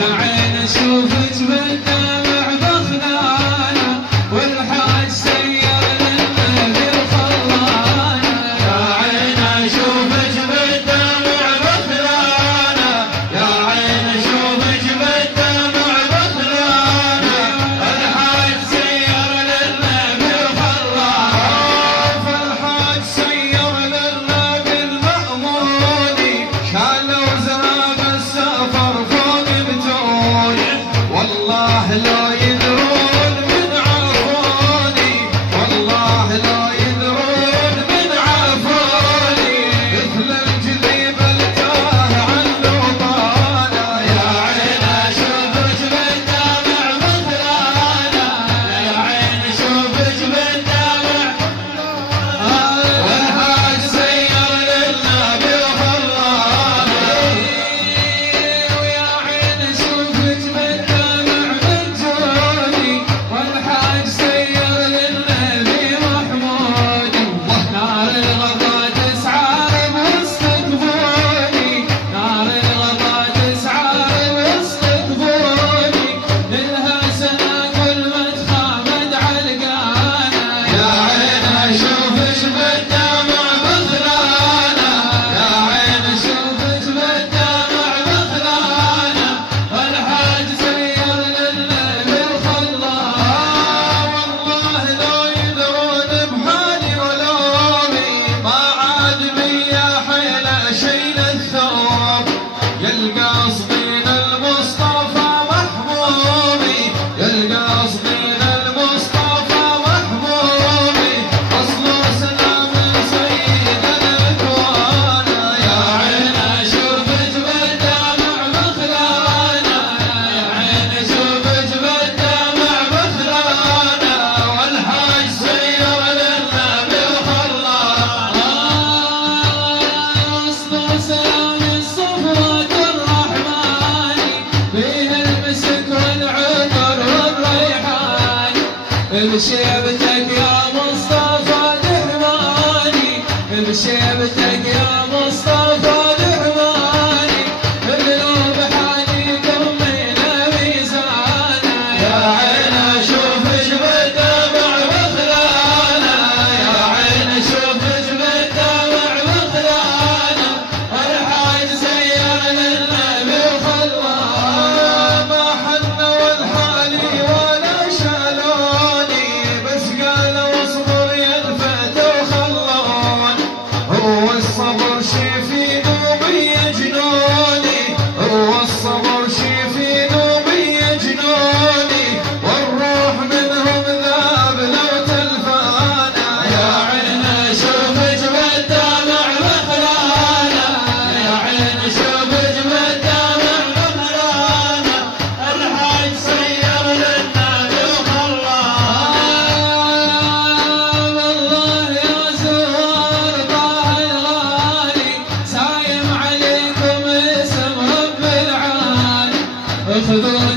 يا عين اشوفك بالدمع بخلانا والحاج سير للنبي الخلانا. يا عين اشوفك بالدمع بخلانا، يا عين اشوفك بالدمع بخلانا، الحاج سير للنبي الخلانا. فالحاج سير للنبي المأموني شالوا زاب السفر فوق بتوني والله لو يدرون من عفوني والله لو يدرون من عفوني مثل الجذيب التاه عن لوطانا. يا عين اشوفك بالدمع بخلانا، يا عين اشوفك بالدمع والحاج سير للنبي الخلانا. ويا عين اشوفك بالدمع بتوني والحاج سير للنبي محمودي. نار الغضا تسعر واستقبوني، نار الغضا تسعر واستقبوني، لها سنة كل ما تخامد علقانا. يا عين اشوفك بالدمع بخلانا، يا عين اشوفك بالدمع بخلانا، الحاج سير للنبي الخلانا. والله لو يدرون بحالي ولومي ما عاد بيا حيل اشيل الثوب. يلقى صدين المصطفى محبوبي، يلقى صدين المصطفى محبوبي، اصله سلام سيد الاكوان. يا عين اشوفك بالدمع بخلانا، يا عين اشوفك بالدمع بخلانا، والحاج سير للنبي الخلانا. اصله سلام الصفوة الرحماني فيه المسك والعطر والريحان. بشيبتك يا مصطفى دحماني، بشيبتك يا مصطفى دحماني، قلوب حالي كمينا ميزانا. يا عين اشوفك بالدمع بخلانا، يا عين اشوفك بالدمع بخلانا، الحاج سير للنبي الخلانا. ما حن والحالي ولا شالوني بس قالوا اصبر يا الفتى وخلون. هو الصبر شي في دوبي جنوني، هو الصبر شي في دوبي جنوني، والروح منهم ذاب لو تلفانا. يا عين اشوفك بالدمع بخلانا، يا عين اشوفك بالدمع بخلانا، الحاج سير للنبي الخلانا. والله يا زوار طه الغالي سايم عليكم اسم رب العالي. خذوا